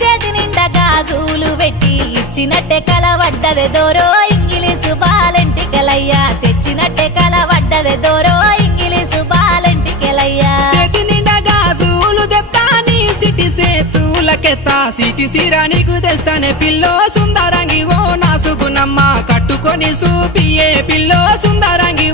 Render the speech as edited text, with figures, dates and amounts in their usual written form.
చేతి నిండా గాజులు పెట్టి ఇచ్చినట్టే కలవడ్డదే దోరో ఇంగిలీసు బాలెంటికెలయ్యా తెచ్చినట్టే కలవడ్డదే దోరో ఇంగిలీసు బాలెంటికెలయ్యా చేతి నిండా గాజులు తెస్తాని సిటి సేతులకెత్తా సిటి సిరా నీకు తెస్తానే పిల్లో సుందరంగి ఓ నా సుగుణమ్మ కట్టుకొని సూపియే పిల్లో సుందరంగి